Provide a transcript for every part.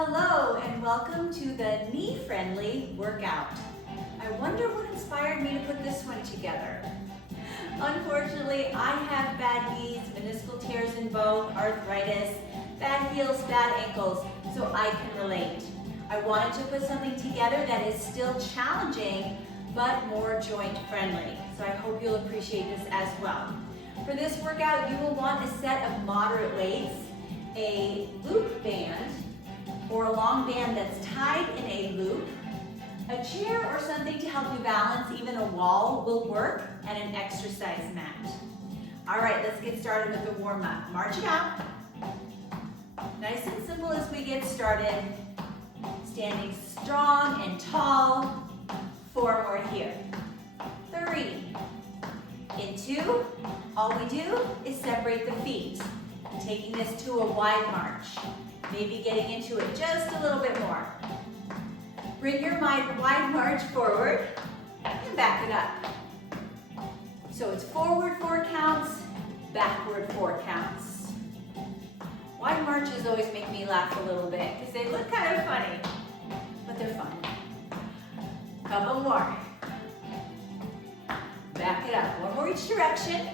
Hello and welcome to the knee-friendly workout. I wonder what inspired me to put this one together. Unfortunately, I have bad knees, meniscal tears in both, arthritis, bad heels, bad ankles, so I can relate. I wanted to put something together that is still challenging, but more joint friendly. So I hope you'll appreciate this as well. For this workout, you will want a set of moderate weights, a loop band, or a long band that's tied in a loop, a chair or something to help you balance, even a wall will work, and an exercise mat. All right, let's get started with the warm-up. March it out. Nice and simple as we get started. Standing strong and tall. 4 more here. 3. In 2, all we do is separate the feet. Taking this to a wide march. Maybe getting into it just a little bit more. Bring your wide march forward and back it up. So it's forward 4 counts, backward 4 counts. Wide marches always make me laugh a little bit because they look kind of funny, but they're fun. Couple more. Back it up. 1 more each direction.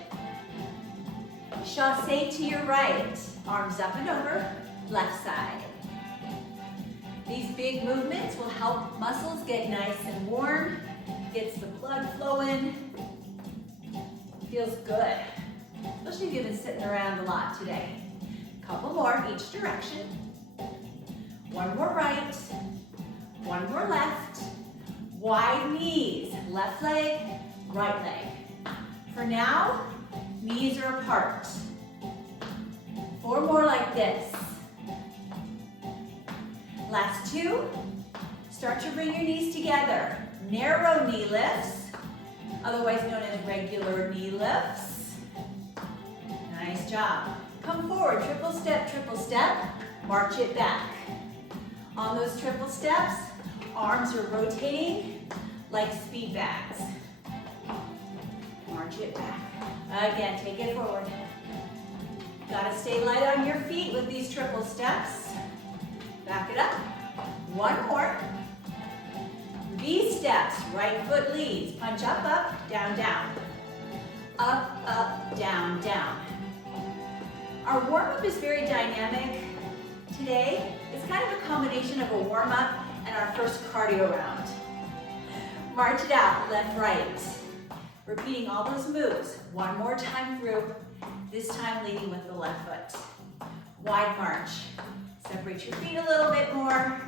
Chassé to your right. Arms up and over. Left side. These big movements will help muscles get nice and warm, gets the blood flowing, feels good, especially if you've been sitting around a lot today. Couple more each direction. 1 more right, 1 more left, wide knees, left leg, right leg. For now, knees are apart. 4 more like this. Last 2, start to bring your knees together. Narrow knee lifts, otherwise known as regular knee lifts. Nice job. Come forward, triple step, march it back. On those triple steps, arms are rotating like speed bags. March it back. Again, take it forward. Gotta stay light on your feet with these triple steps. Back it up. 1 more. V steps, right foot leads. Punch up, up, down, down. Up, up, down, down. Our warm-up is very dynamic. Today, it's kind of a combination of a warm-up and our first cardio round. March it out, left, right. Repeating all those moves. 1 more time through, this time leading with the left foot. Wide march. Separate your feet a little bit more.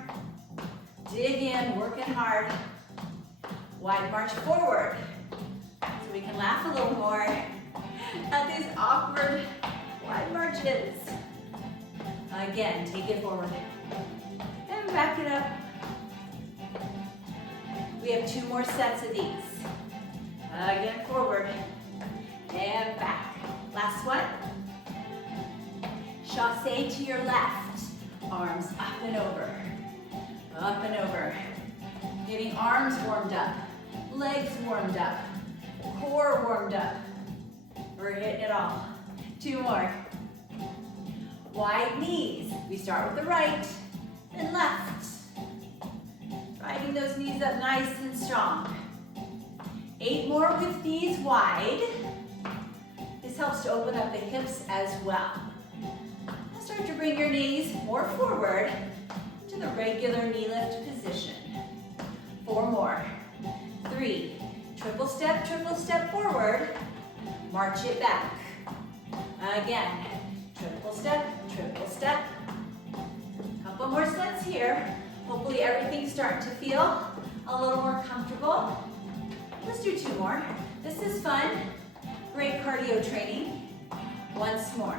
Dig in, working hard. Wide march forward. So we can laugh a little more at these awkward wide marches. Again, take it forward. And back it up. We have 2 more sets of these. Again, forward. And back. Last one. Chassé to your left. Arms up and over, up and over. Getting arms warmed up, legs warmed up, core warmed up. We're hitting it all. 2 more. Wide knees. We start with the right and left. Riding those knees up nice and strong. 8 more with knees wide. This helps to open up the hips as well. Start to bring your knees more forward to the regular knee lift position. 4 more. 3. Triple step forward. March it back. Again. Triple step. Couple more sets here. Hopefully everything's starting to feel a little more comfortable. Let's do 2 more. This is fun. Great cardio training. Once more.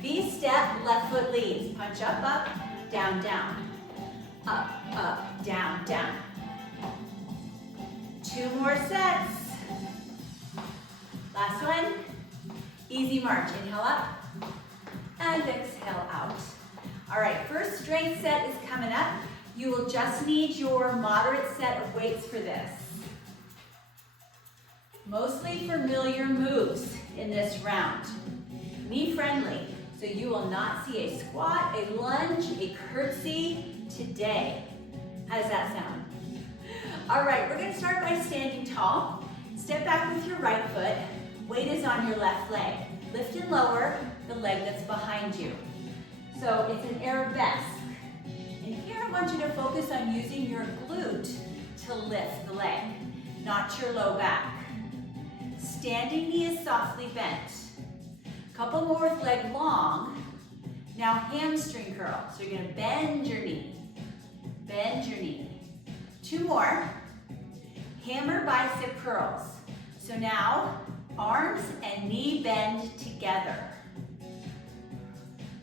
V step, left foot leads. Punch up, up, down, down. Up, up, down, down. 2 more sets. Last one. Easy march. Inhale up and exhale out. All right, first strength set is coming up. You will just need your moderate set of weights for this. Mostly familiar moves in this round. Knee friendly. So you will not see a squat, a lunge, a curtsy today. How does that sound? All right, we're gonna start by standing tall. Step back with your right foot. Weight is on your left leg. Lift and lower the leg that's behind you. So it's an arabesque. And here I want you to focus on using your glute to lift the leg, not your low back. Standing knee is softly bent. Couple more with leg long. Now hamstring curl. So you're gonna bend your knee. Bend your knee. 2 more. Hammer bicep curls. So now arms and knee bend together.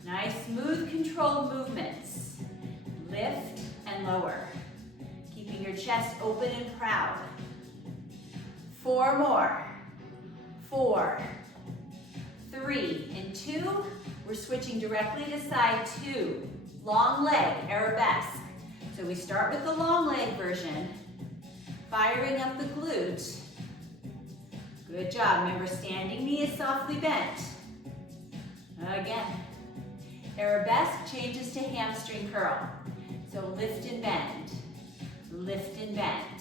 Nice, smooth, controlled movements. Lift and lower. Keeping your chest open and proud. 4 more. 4, 3, and 2. We're switching directly to side 2. Long leg, arabesque. So we start with the long leg version, firing up the glute. Good job. Remember, standing knee is softly bent. Again. Arabesque changes to hamstring curl. So lift and bend. Lift and bend.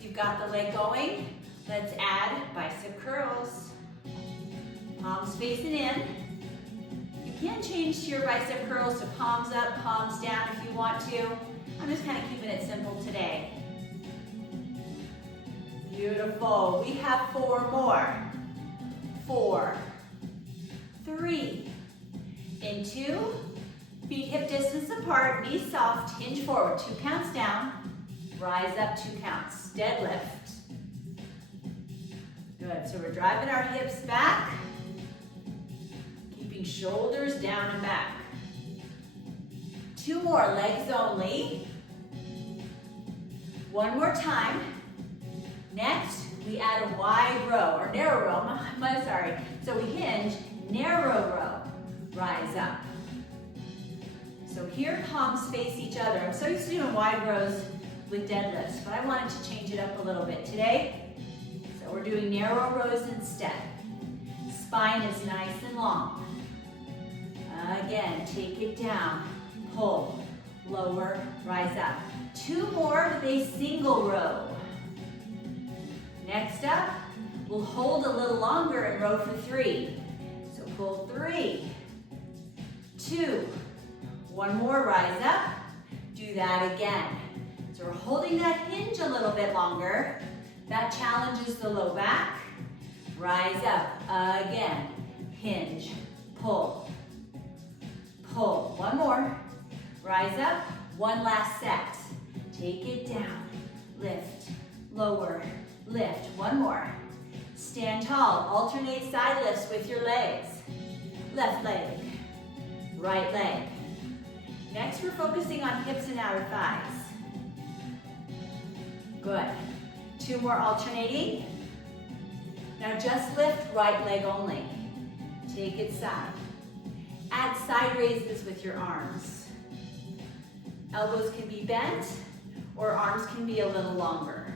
You've got the leg going. Let's add bicep curls. Palms facing in. You can change to your bicep curls to palms up, palms down if you want to. I'm just kind of keeping it simple today. Beautiful. We have 4 more. 4, 3, and 2. Feet hip distance apart, knees soft, hinge forward. 2 counts down. Rise up 2 counts. Deadlift. Good. So we're driving our hips back. Keeping shoulders down and back. 2 more, legs only. 1 more time. Next, we add a wide row, or narrow row, I'm sorry. So we hinge, narrow row, rise up. So here, palms face each other. I'm so used to doing wide rows with deadlifts, but I wanted to change it up a little bit today. So we're doing narrow rows instead. Spine is nice and long. Again, take it down, pull, lower, rise up. 2 more with a single row. Next up, we'll hold a little longer and row for 3. So pull 3, 2, 1 more, rise up. Do that again. So we're holding that hinge a little bit longer. That challenges the low back. Rise up again. Hinge, pull, pull. 1 more. Rise up. 1 last set. Take it down. Lift, lower, lift. 1 more. Stand tall. Alternate side lifts with your legs. Left leg, right leg. Next, we're focusing on hips and outer thighs. Good. 2 more alternating. Now just lift right leg only. Take it side. Add side raises with your arms. Elbows can be bent or arms can be a little longer.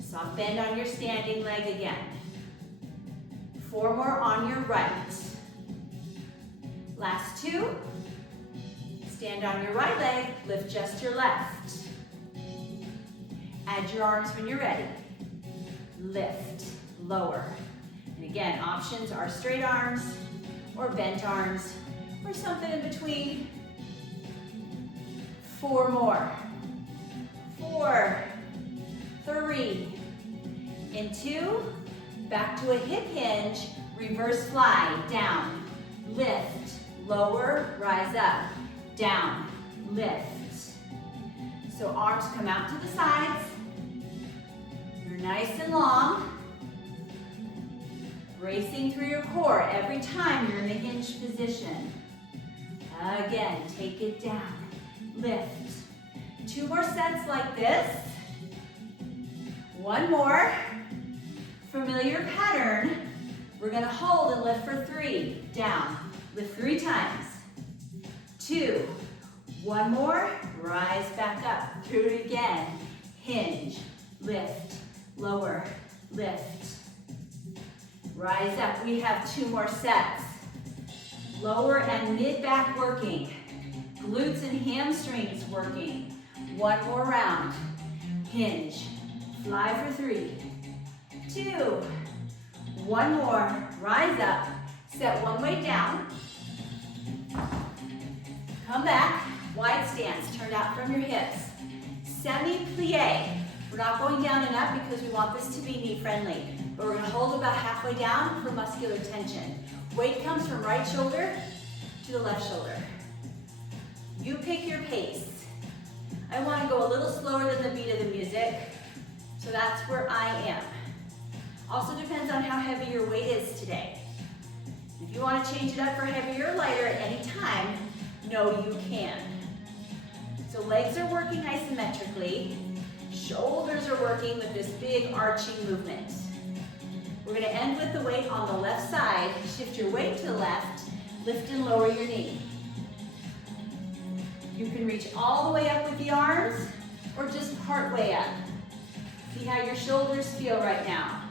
Soft bend on your standing leg again. 4 more on your right. Last 2. Stand on your right leg, lift just your left. Add your arms when you're ready. Lift, lower. And again, options are straight arms or bent arms or something in between. 4 more. 4, 3, and 2. Back to a hip hinge, reverse fly, down, lift, lower, rise up, down, lift. So arms come out to the sides. You're nice and long. Bracing through your core every time you're in the hinge position. Again, take it down, lift. 2 more sets like this. 1 more. Familiar pattern. We're gonna hold and lift for 3. Down, lift 3 times. 2, 1 more, rise back up. Do it again. Hinge, lift, lower, lift. Rise up. We have 2 more sets. Lower and mid back working. Glutes and hamstrings working. One more round. Hinge. Fly for 3, 2, one more. Rise up. Set one weight down. Come back. Wide stance. Turned out from your hips. Semi-plie. We're not going down and up because we want this to be knee friendly. But we're going to hold about halfway down for muscular tension. Weight comes from right shoulder to the left shoulder. You pick your pace. I want to go a little slower than the beat of the music, so that's where I am. Also depends on how heavy your weight is today. If you want to change it up for heavier or lighter at any time, no, you can. So legs are working isometrically. Shoulders are working with this big arching movement. We're going to end with the weight on the left side. Shift your weight to the left. Lift and lower your knee. You can reach all the way up with the arms or just part way up. See how your shoulders feel right now.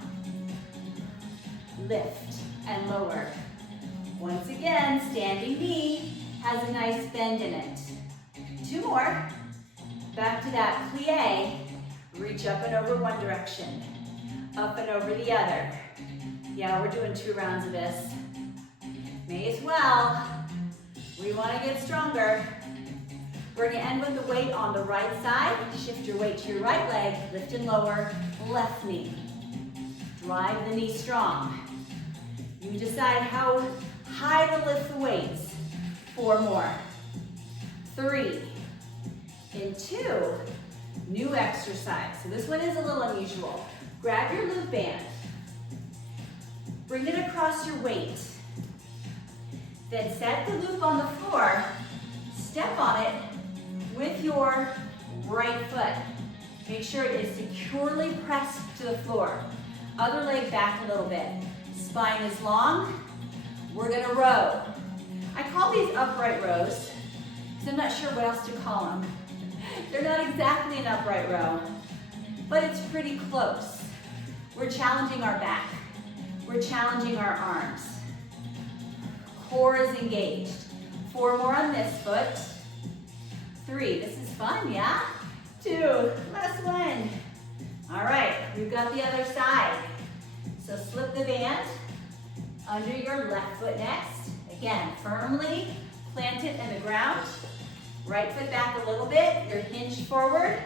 Lift and lower. Once again, standing knee has a nice bend in it. 2 more. Back to that plie. Reach up and over one direction. Up and over the other. Yeah, we're doing 2 rounds of this. May as well. We want to get stronger. We're going to end with the weight on the right side. Shift your weight to your right leg. Lift and lower. Left knee. Drive the knee strong. You decide how high to lift the weights. 4 more. 3. In 2. New exercise. So this one is a little unusual. Grab your loop band. Bring it across your weight. Then set the loop on the floor. Step on it with your right foot. Make sure it is securely pressed to the floor. Other leg back a little bit. Spine is long. We're gonna row. I call these upright rows because I'm not sure what else to call them. They're not exactly an upright row, but it's pretty close. We're challenging our back. We're challenging our arms. Core is engaged. 4 more on this foot. 3, this is fun, yeah? 2, last one. All right, we've got the other side. So slip the band under your left foot next. Again, firmly plant it in the ground. Right foot back a little bit, you're hinged forward.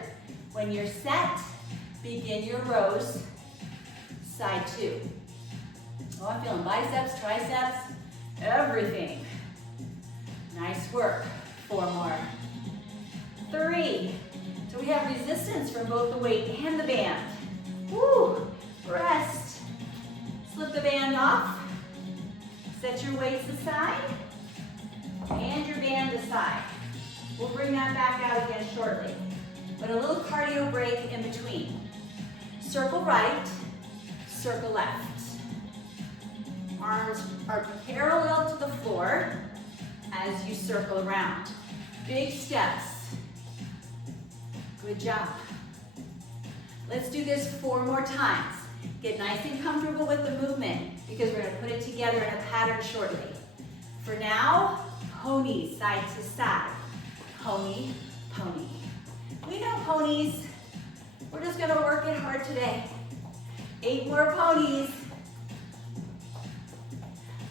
When you're set, begin your rows. Side 2. Oh, I'm feeling biceps, triceps, everything. Nice work. 4 more. 3. So we have resistance from both the weight and the band. Woo! Rest. Slip the band off. Set your weights aside. And your band aside. We'll bring that back out again shortly. But a little cardio break in between. Circle right, circle left. Arms are parallel to the floor as you circle around. Big steps. Good job. Let's do this 4 more times. Get nice and comfortable with the movement because we're going to put it together in a pattern shortly. For now, ponies side to side. Pony, pony. We know ponies. We're just going to work it hard today. 8 more ponies.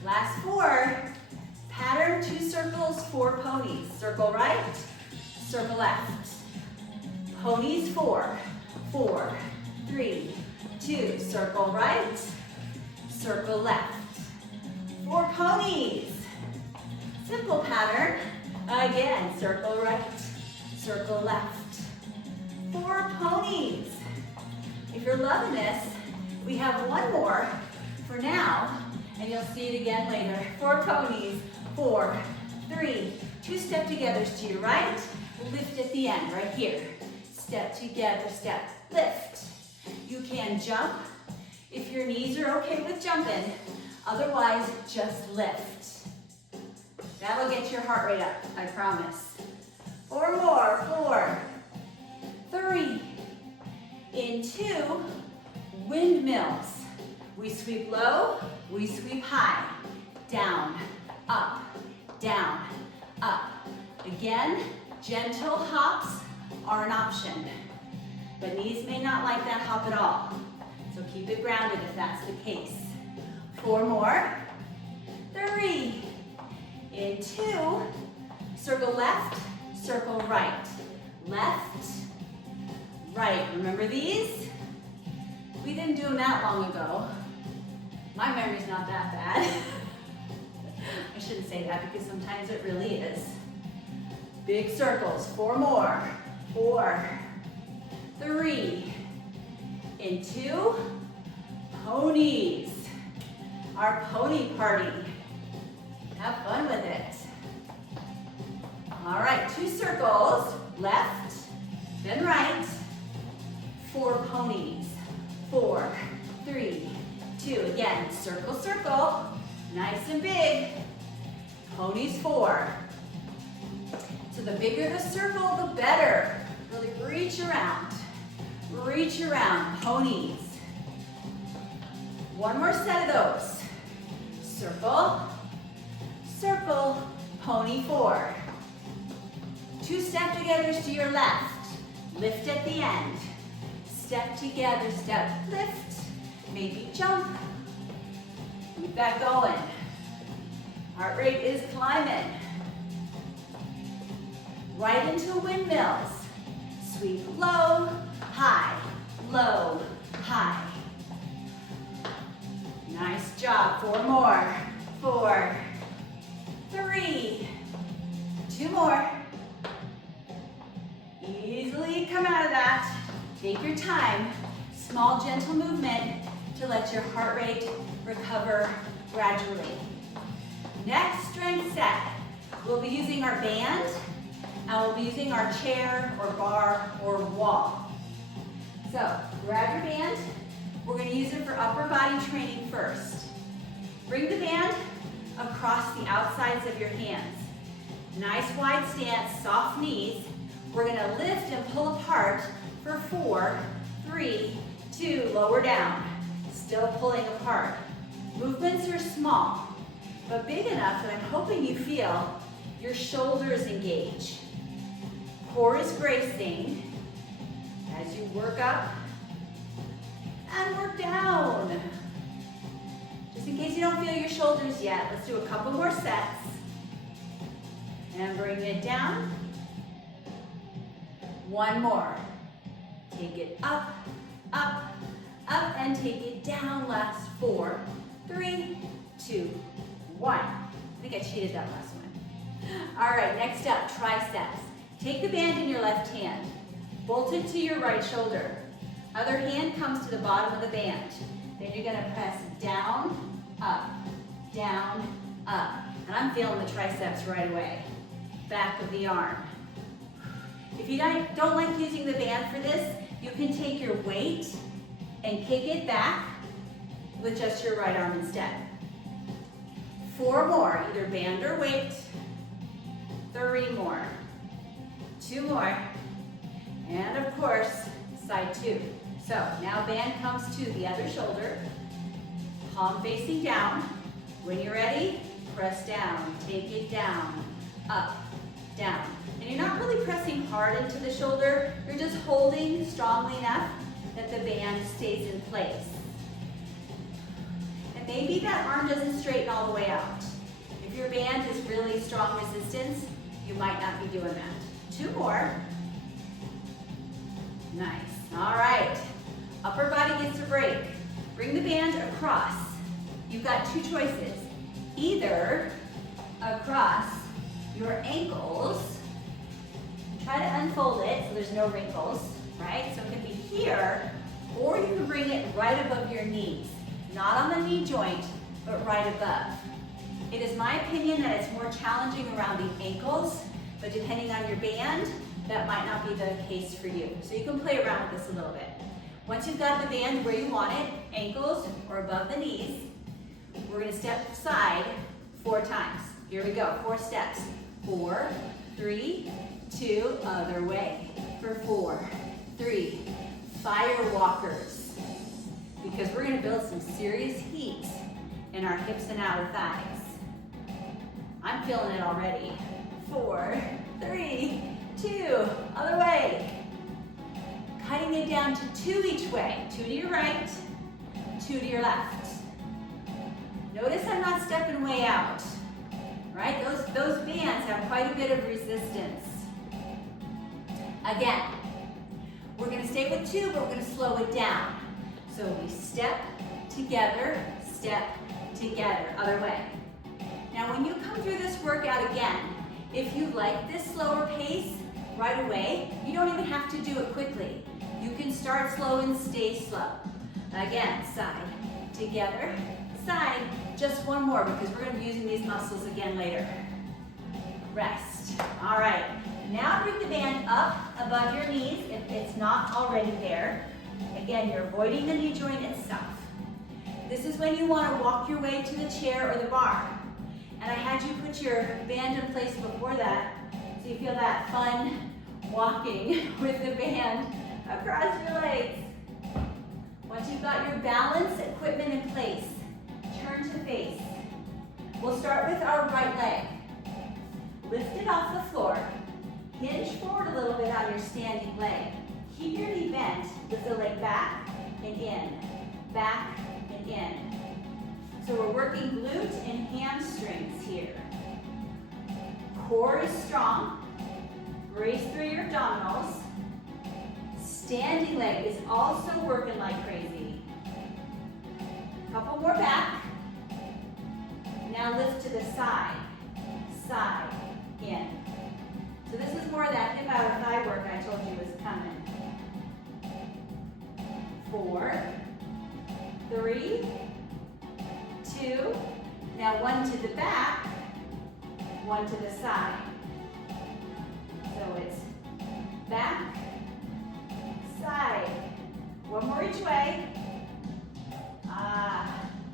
Last 4. Pattern 2 circles, 4 ponies. Circle right, circle left. Ponies 4. 4, 3, 2. Circle right, circle left. 4 ponies. Simple pattern. Again, circle right, circle left. 4 ponies. If you're loving this, we have 1 more for now, and you'll see it again later. 4 ponies. 4, 3, 2 step togethers to your right. Lift at the end, right here. Step together, step, lift. You can jump if your knees are okay with jumping. Otherwise, just lift. That'll get your heart rate up, I promise. 4 more. 4, 3. In 2, windmills. We sweep low, we sweep high. Down, up, down, up. Again, gentle hops are an option, but knees may not like that hop at all. So keep it grounded if that's the case. 4 more. 3. In 2. Circle left, circle right. Left, right. Remember these? We didn't do them that long ago. My memory's not that bad. I shouldn't say that because sometimes it really is. Big circles. 4 more. 4. 3. In 2. Ponies. Our pony party. Have fun with it. All right, 2 circles. Left, then right. 4 ponies. 4, 3, 2. Again, circle, circle. Nice and big. Ponies 4. So the bigger the circle, the better. Really reach around. Reach around. Ponies. 1 more set of those. Circle, circle, pony 4. 2 step togethers to your left. Lift at the end. Step together, step, lift. Maybe jump. Keep that going. Heart rate is climbing. Right into windmills. Sweep low, high, low, high. Nice job. 4 more. 4, 3, 2 more. Easily come out of that. Take your time. Small, gentle movement to let your heart rate recover gradually. Next strength set. We'll be using our band, and we'll be using our chair or bar or wall. So grab your band. We're going to use it for upper body training first. Bring the band across the outsides of your hands. Nice wide stance, soft knees. We're going to lift and pull apart for 4, 3, 2, lower down. Still pulling apart. Movements are small, but big enough that I'm hoping you feel your shoulders engage. Core is bracing as you work up and work down. Just in case you don't feel your shoulders yet, let's do a couple more sets. And bring it down. 1 more. Take it up, up, up, and take it down. Last 4, 3, 2, 1. I think I cheated that last one. All right, next up, triceps. Take the band in your left hand. Bolt it to your right shoulder. Other hand comes to the bottom of the band. Then you're gonna press down, up, down, up. And I'm feeling the triceps right away. Back of the arm. If you don't like using the band for this, you can take your weight and kick it back with just your right arm instead. 4 more, either band or weight. 3 more. 2 more. And of course, side 2. So now band comes to the other shoulder, palm facing down. When you're ready, press down, take it down, up, down. And you're not really pressing hard into the shoulder, you're just holding strongly enough that the band stays in place. And maybe that arm doesn't straighten all the way out. If your band is really strong resistance, you might not be doing that. 2 more. Nice. All right. Upper body gets a break. Bring the band across. You've got 2 choices. Either across your ankles. Try to unfold it so there's no wrinkles, right? So it can be here, or you can bring it right above your knees. Not on the knee joint, but right above. It is my opinion that it's more challenging around the ankles, but depending on your band, that might not be the case for you. So you can play around with this a little bit. Once you've got the band where you want it, ankles or above the knees, we're gonna step aside 4 times. Here we go, 4 steps. 4, 3, 2, other way. For 4, 3, fire walkers. Because we're gonna build some serious heat in our hips and outer thighs. I'm I'm feeling it already. 4, 3, 2, other way. Cutting it down to 2 each way. 2 to your right, 2 to your left. Notice I'm not stepping way out, right? Those bands have quite a bit of resistance. Again, we're gonna stay with 2, but we're gonna slow it down. So we step together, other way. Now when you come through this workout again, if you like this slower pace right away, you don't even have to do it quickly. You can start slow and stay slow. Again, side, together, side. Just one more because we're gonna be using these muscles again later. Rest. All right, now bring the band up above your knees if it's not already there. Again, you're avoiding the knee joint itself. This is when you want to walk your way to the chair or the bar. And I had you put your band in place before that, so you feel that fun walking with the band across your legs. Once you've got your balance equipment in place, turn to face. We'll start with our right leg. Lift it off the floor. Hinge forward a little bit on your standing leg. Keep your knee bent. Lift the leg back and in, back and in. So we're working glute and hamstrings here. Core is strong. Brace through your abdominals. Standing leg is also working like crazy. Couple more back. Now lift to the side, side, in. So this is more of that hip out of thigh work I told you was coming. 4, 3, 2. Now 1 to the back, 1 to the side. So it's back, side. 1 more each way.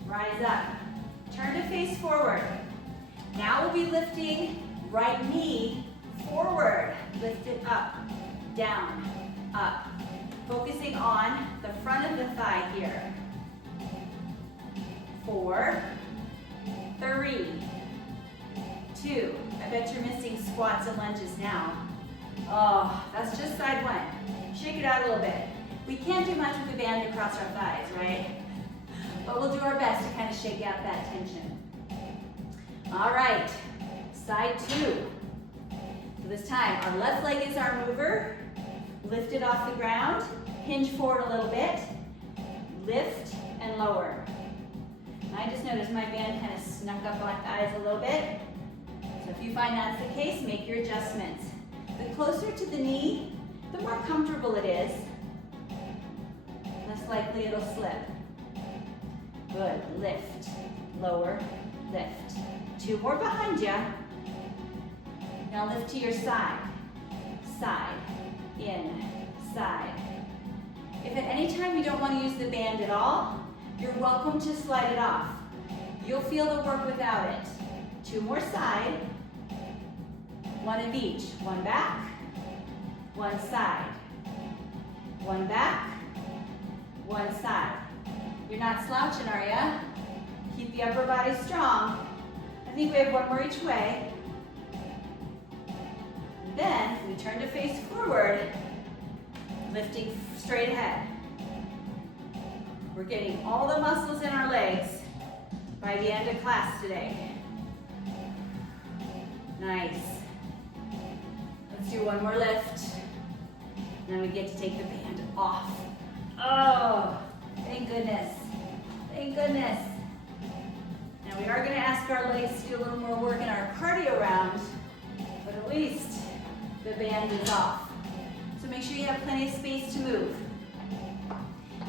Rise up. Turn to face forward. Now we'll be lifting right knee forward. Lift it up, down, up. Focusing on the front of the thigh here. 4, 3, 2. I bet you're missing squats and lunges now. Oh, that's just side 1. Shake it out a little bit. We can't do much with the band across our thighs, right? But we'll do our best to kind of shake out that tension. All right, side 2. So this time, our left leg is our mover. Lift it off the ground. Hinge forward a little bit. Lift and lower. I just noticed my band kind of snuck up on thighs a little bit. So if you find that's the case, make your adjustments. The closer to the knee, the more comfortable it is, less likely it'll slip. Good. Lift, lower, lift. 2 more behind you. Now lift to your side. Side, in, side. If at any time you don't want to use the band at all, you're welcome to slide it off. You'll feel the work without it. 2 more side. 1 of each. 1 back, 1 side. 1 back, 1 side. You're not slouching, are ya? Keep the upper body strong. I think we have 1 more each way. Then we turn to face forward, lifting straight ahead. We're getting all the muscles in our legs by the end of class today. Nice. Let's do 1 more lift. Then we get to take the band off. Oh, thank goodness. Thank goodness. Now we are going to ask our legs to do a little more work in our cardio round, but at least the band is off. So make sure you have plenty of space to move.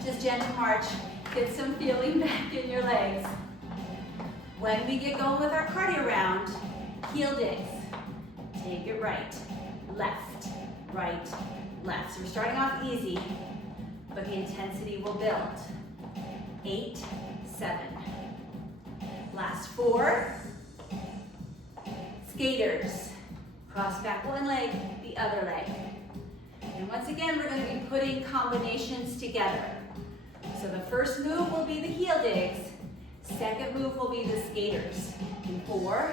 Just gentle march. Get some feeling back in your legs. When we get going with our cardio round, heel digs. Take it right, left, right, left. So we're starting off easy, but the intensity will build. 8, 7. Last 4. Skaters. Cross back 1 leg, the other leg. And once again, we're going to be putting combinations together. So the first move will be the heel digs. Second move will be the skaters. In 4,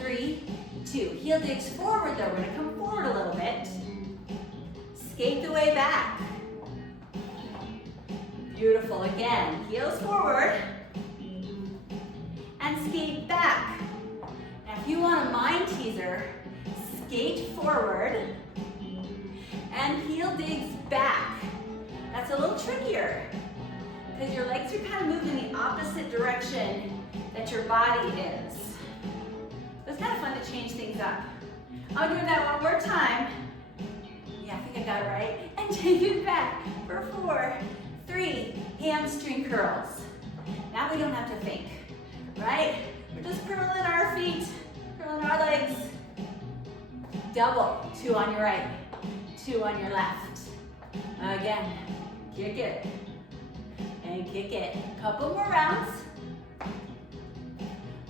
3, 2. Heel digs forward though. We're gonna come forward a little bit. Skate the way back. Beautiful. Again, heels forward. And skate back. Now if you want a mind teaser, skate forward and heel digs back. That's a little trickier because your legs are kind of moving the opposite direction that your body is. It's kind of fun to change things up. I'm doing that one more time. Yeah, I think I got it right. And take it back for 4, 3, hamstring curls. Now we don't have to think, right? We're just curling our feet, curling our legs. Double, 2 on your right, 2 on your left. Again, kick it and kick it. Couple more rounds.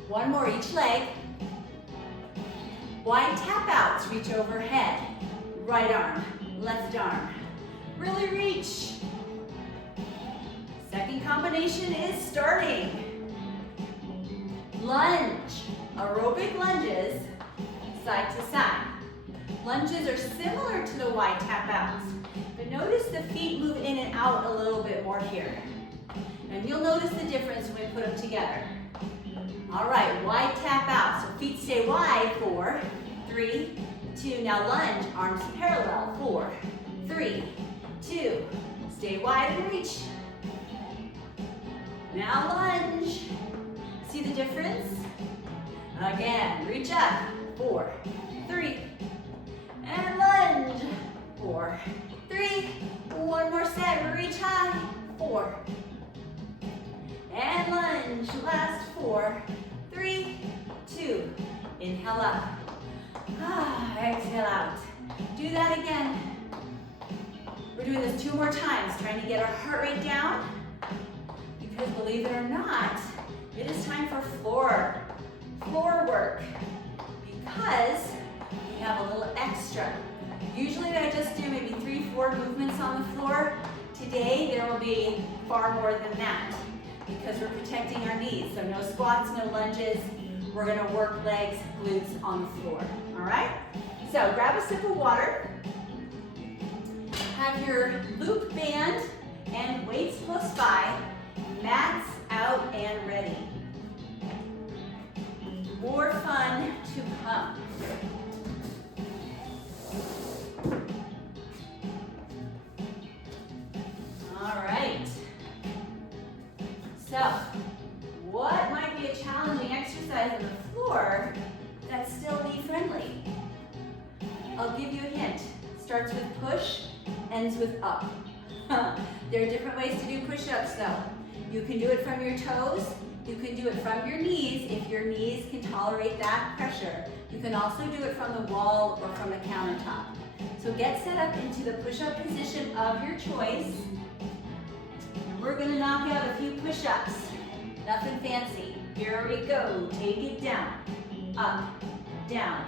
1 more each leg. Wide tap outs, reach overhead. Right arm, left arm. Really reach. Second combination is starting. Lunge, aerobic lunges, side to side. Lunges are similar to the wide tap outs, but notice the feet move in and out a little bit more here. And you'll notice the difference when we put them together. All right, wide tap out. So feet stay wide, 4, 3, 2. Now lunge, arms parallel, 4, 3, 2. Stay wide and reach. Now lunge. See the difference? Again, reach up, 4, 3, and lunge, 4, 3. 1 more set, reach high, 4, and lunge, last 4, 3, 2. Inhale up, exhale out. Do that again. We're doing this 2 more times, trying to get our heart rate down, because believe it or not, it is time for floor work, because we have a little extra. Usually I just do maybe 3, 4 movements on the floor. Today there will be far more than that because we're protecting our knees. So no squats, no lunges. We're gonna work legs, glutes on the floor, all right? So grab a sip of water. Have your loop band and weights close by, mats out and ready. More fun to come. All right. So, what might be a challenging exercise on the floor that's still knee-friendly? I'll give you a hint. Starts with push, ends with up. There are different ways to do push-ups though. You can do it from your toes. You can do it from your knees if your knees can tolerate that pressure. You can also do it from the wall or from the countertop. So get set up into the push-up position of your choice. And we're gonna knock out a few push-ups. Nothing fancy. Here we go. Take it down, up, down,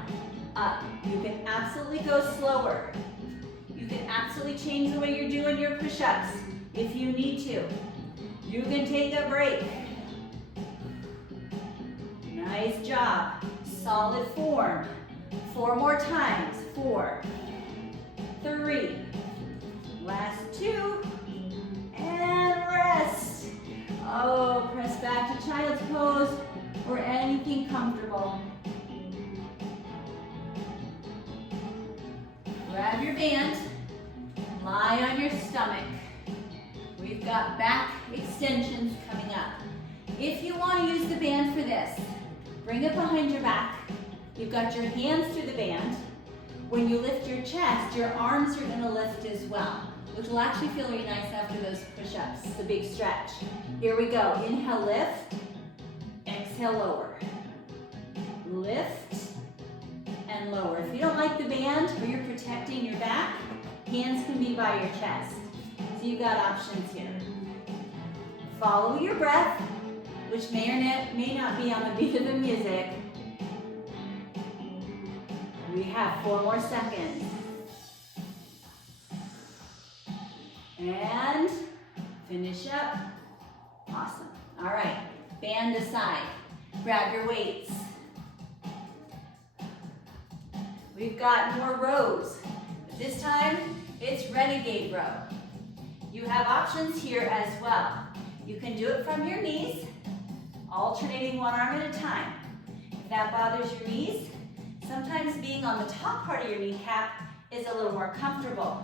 up. You can absolutely go slower. You can absolutely change the way you're doing your push-ups if you need to. You can take a break. Nice job. Solid form. 4 more times. 4, 3, last 2, and rest. Oh, press back to child's pose or anything comfortable. Grab your band, lie on your stomach. We've got back extensions coming up. If you want to use the band for this, bring it behind your back. You've got your hands through the band. When you lift your chest, your arms are going to lift as well, which will actually feel really nice after those push-ups. It's a big stretch. Here we go. Inhale, lift. Exhale, lower. Lift and lower. If you don't like the band or you're protecting your back, hands can be by your chest. So you've got options here. Follow your breath, which may or may not be on the beat of the music. We have 4 more seconds. And finish up. Awesome. All right, band aside. Grab your weights. We've got more rows. This time, it's renegade row. You have options here as well. You can do it from your knees, alternating one arm at a time. If that bothers your knees, sometimes being on the top part of your kneecap is a little more comfortable.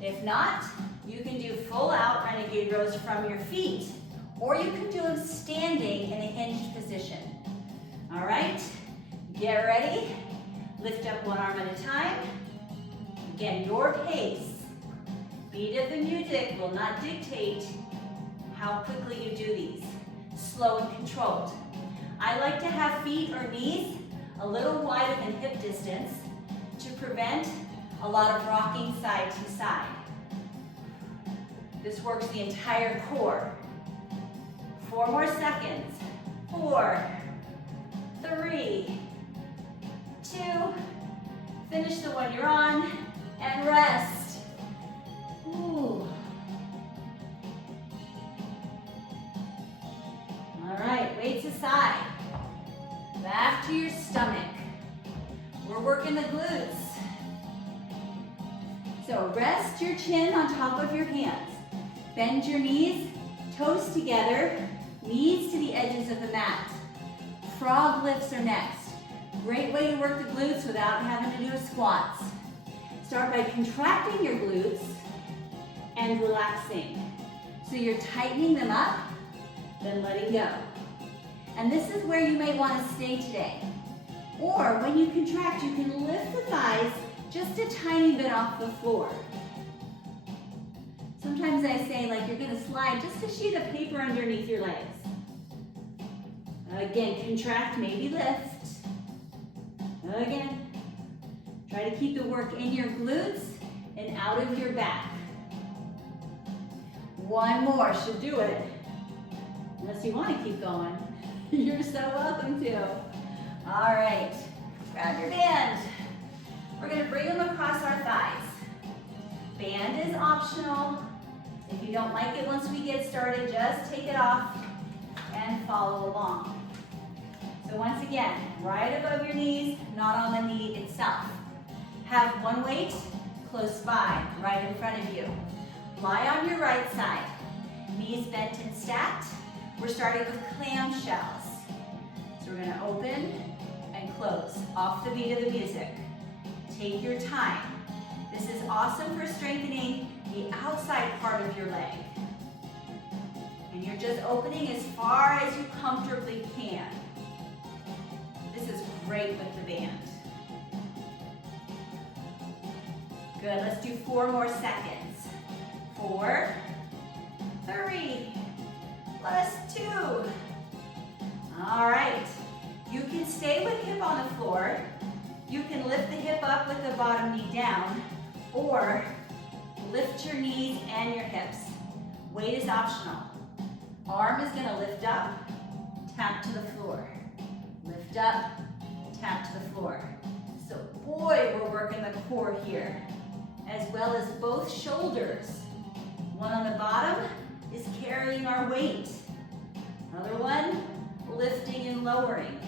If not, you can do full out renegade rows from your feet, or you can do them standing in a hinged position. All right, get ready. Lift up one arm at a time. Again, your pace. Beat of the music will not dictate how quickly you do these. Slow and controlled. I like to have feet or knees a little wider than hip distance to prevent a lot of rocking side to side. This works the entire core. 4 more seconds. 4, 3, 2, finish the one you're on, and rest. Ooh. All right, weights aside. Back to your stomach. We're working the glutes. So rest your chin on top of your hands. Bend your knees, toes together, knees to the edges of the mat. Frog lifts are next. Great way to work the glutes without having to do a squats. Start by contracting your glutes and relaxing. So you're tightening them up, then letting go. And this is where you may want to stay today. Or when you contract, you can lift the thighs just a tiny bit off the floor. Sometimes I say like you're gonna slide just a sheet of paper underneath your legs. Again, contract, maybe lift. Again. Try to keep the work in your glutes and out of your back. One more should do it. Unless you want to keep going. You're so welcome to. All right, grab your band. We're gonna bring them across our thighs. Band is optional. If you don't like it once we get started, just take it off and follow along. So once again, right above your knees, not on the knee itself. Have one weight close by, right in front of you. Lie on your right side. Knees bent and stacked. We're starting with clamshells. So we're gonna open and close off the beat of the music. Take your time. This is awesome for strengthening the outside part of your leg. And you're just opening as far as you comfortably can. This is great with the band. Good, let's do 4 more seconds. 4, 3, plus 2. All right, you can stay with hip on the floor. You can lift the hip up with the bottom knee down, or lift your knees and your hips. Weight is optional. Arm is gonna lift up, tap to the floor. Lift up, tap to the floor. So boy, we're working the core here, as well as both shoulders. One on the bottom is carrying our weight. Another one, lifting and lowering.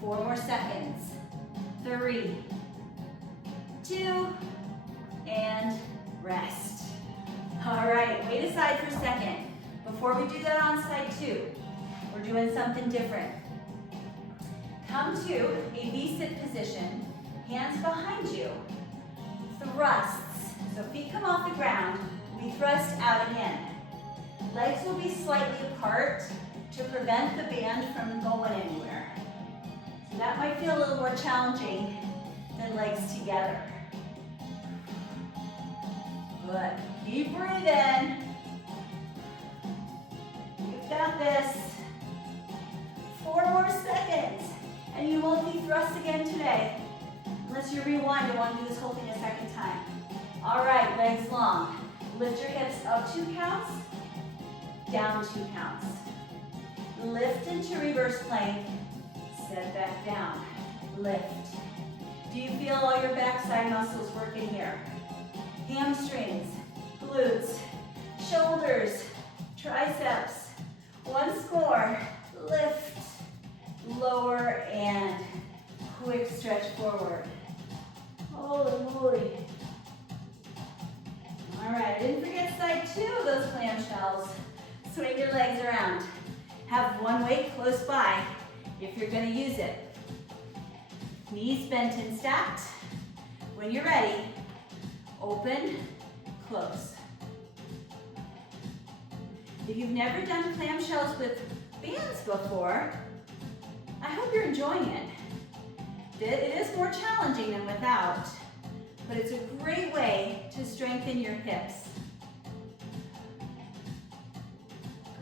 4 more seconds. 3, 2, and rest. All right, weight aside for a second. Before we do that on side 2, we're doing something different. Come to a V-sit position, hands behind you. Thrusts, so feet come off the ground, we thrust out and in. Legs will be slightly apart to prevent the band from going anywhere. So that might feel a little more challenging than legs together. Good, keep breathing. You've got this. 4 more seconds, and you won't be thrust again today. Unless you rewind and want to do this whole thing a second time. All right, legs long. Lift your hips up 2 counts, down 2 counts. Lift into reverse plank, set back down, lift. Do you feel all your backside muscles working here? Hamstrings, glutes, shoulders, triceps. Once more, lift, lower, and quick stretch forward. way close by if you're gonna use it. Knees bent and stacked. When you're ready, open, close. If you've never done clamshells with bands before, I hope you're enjoying it. It is more challenging than without, but it's a great way to strengthen your hips.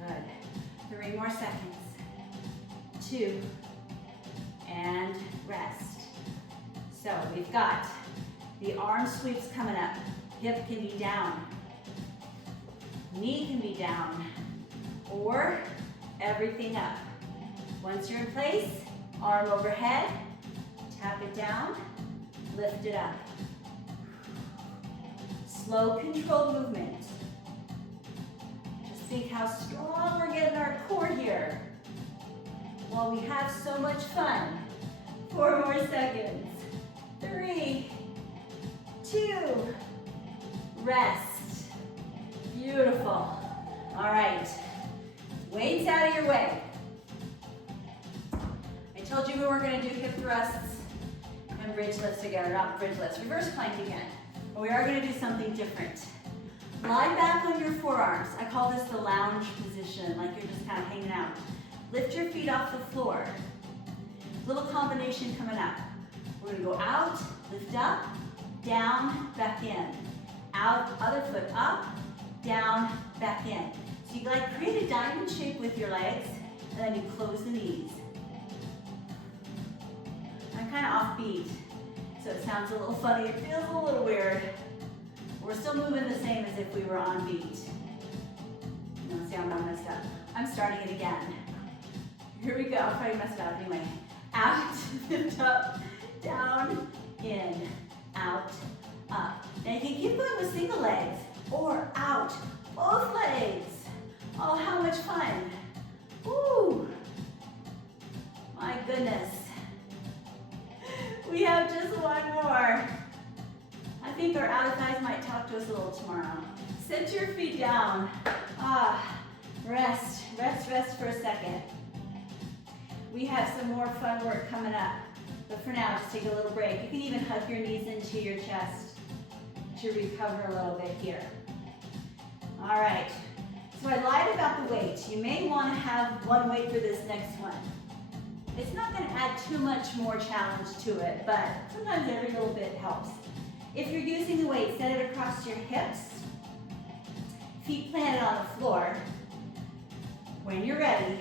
Good. 3 more seconds. 2, and rest. So we've got the arm sweeps coming up. Hip can be down. Knee can be down. Or everything up. Once you're in place, arm overhead, tap it down, lift it up. Slow, controlled movement. Just think how strong we're getting our core here while we have so much fun. 4 more seconds. 3, 2, rest. Beautiful. All right, weights out of your way. I told you we were gonna do hip thrusts and bridge lifts together, not bridge lifts, reverse plank again. But we are gonna do something different. Lie back on your forearms. I call this the lounge position, like you're just kind of hanging out. Lift your feet off the floor. Little combination coming up. We're gonna go out, lift up, down, back in. Out, other foot up, down, back in. So you like create a diamond shape with your legs, and then you close the knees. I'm kind of off beat, so it sounds a little funny. It feels a little weird. We're still moving the same as if we were on beat. You see, I'm not messed up. I'm starting it again. Here we go. I'll probably mess it up anyway. Out, lift up, down, in, out, up. Now you can keep going with single legs or out, both legs. Oh, how much fun. Woo. My goodness. We have just one more. I think our outer thighs might talk to us a little tomorrow. Sit your feet down. Rest, rest, rest for a second. We have some more fun work coming up. But for now, just take a little break. You can even hug your knees into your chest to recover a little bit here. All right. So I lied about the weight. You may want to have one weight for this next one. It's not going to add too much more challenge to it, but sometimes every little bit helps. If you're using the weight, set it across your hips. Feet planted on the floor. When you're ready,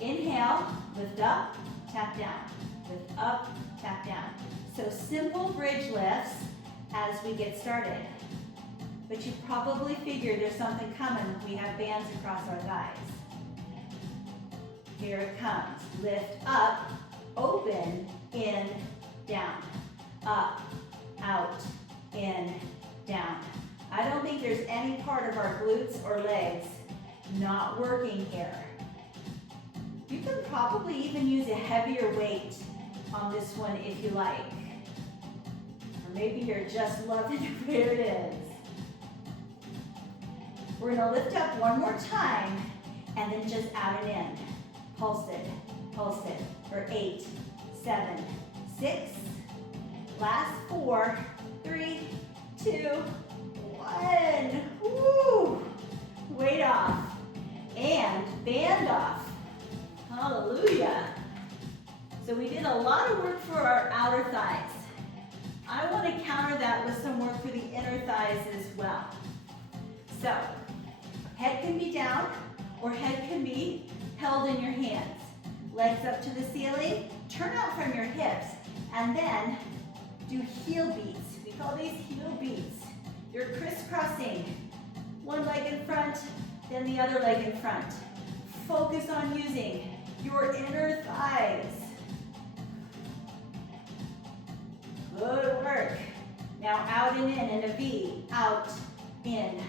inhale, lift up, tap down. Lift up, tap down. So simple bridge lifts as we get started. But you probably figured there's something coming. We have bands across our thighs. Here it comes. Lift up, open, in, down. Up, out, in, down. I don't think there's any part of our glutes or legs not working here. You can probably even use a heavier weight on this one if you like. Or maybe you're just loving it where it is. We're gonna lift up one more time and then just out and in. Pulse it, for 8, 7, 6, last 4, 3, 2, 1. Woo! Weight off and band off. Hallelujah. So we did a lot of work for our outer thighs. I want to counter that with some work for the inner thighs as well. So, head can be down or head can be held in your hands. Legs up to the ceiling, turn out from your hips, and then do heel beats. We call these heel beats. You're crisscrossing. One leg in front, then the other leg in front. Focus on using your inner thighs. Good work. Now out and in a V. Out, in,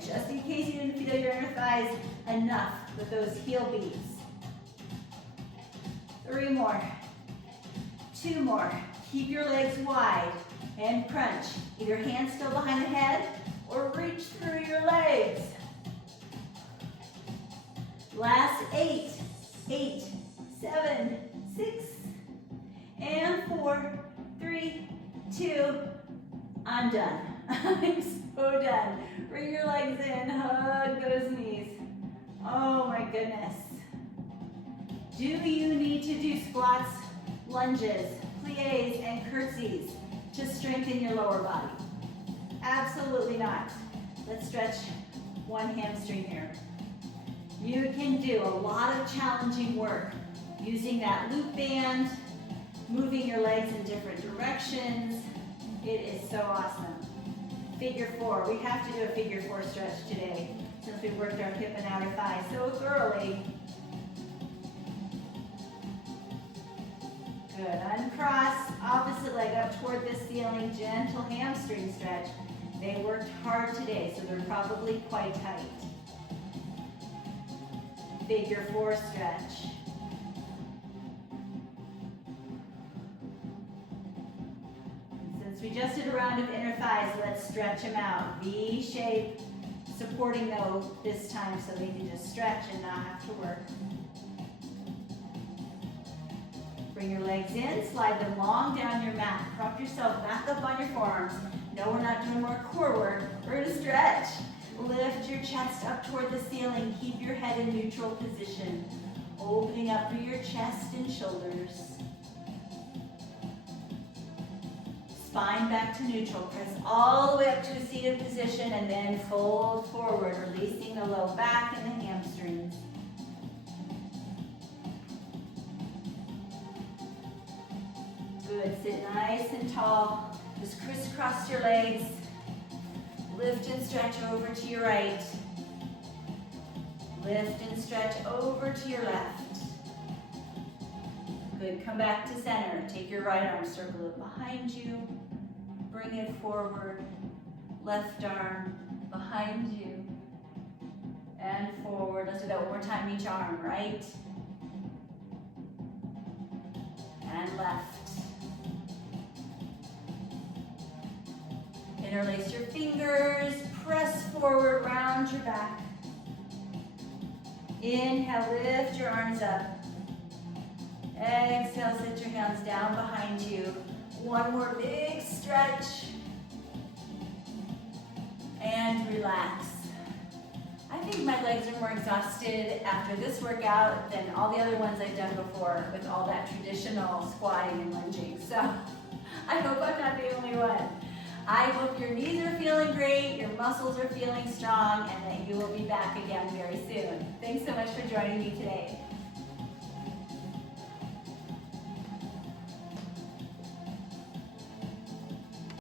just in case you didn't feel your inner thighs enough with those heel beats. 3 more. 2 more. Keep your legs wide and crunch. Either hands still behind the head or reach through your legs. Last 8, 8, 7, 6, and 4, 3, 2, I'm done. I'm so done. Bring your legs in, hug those knees. Oh my goodness. Do you need to do squats, lunges, plies, and curtsies to strengthen your lower body? Absolutely not. Let's stretch one hamstring here. You can do a lot of challenging work using that loop band, moving your legs in different directions. It is so awesome. Figure 4. We have to do a figure 4 stretch today since we worked our hip and outer thigh so thoroughly. Good. Uncross, opposite leg up toward the ceiling, gentle hamstring stretch. They worked hard today, so they're probably quite tight. Figure 4 stretch. Since we just did a round of inner thighs, let's stretch them out. V shape, supporting though this time so they can just stretch and not have to work. Bring your legs in, slide them long down your mat. Prop yourself back up on your forearms. No, we're not doing more core work. We're gonna stretch. Lift your chest up toward the ceiling. Keep your head in neutral position. Opening up through your chest and shoulders. Spine back to neutral. Press all the way up to a seated position and then fold forward, releasing the low back and the hamstrings. Good, sit nice and tall. Just crisscross your legs. Lift and stretch over to your right. Lift and stretch over to your left. Good, come back to center. Take your right arm, circle it behind you. Bring it forward. Left arm behind you. And forward. Let's do that one more time, each arm, right? And left. Interlace your fingers, press forward, round your back. Inhale, lift your arms up. Exhale, sit your hands down behind you. One more big stretch. And relax. I think my legs are more exhausted after this workout than all the other ones I've done before with all that traditional squatting and lunging. So I hope I'm not the only one. I hope your knees are feeling great, your muscles are feeling strong, and that you will be back again very soon. Thanks so much for joining me today.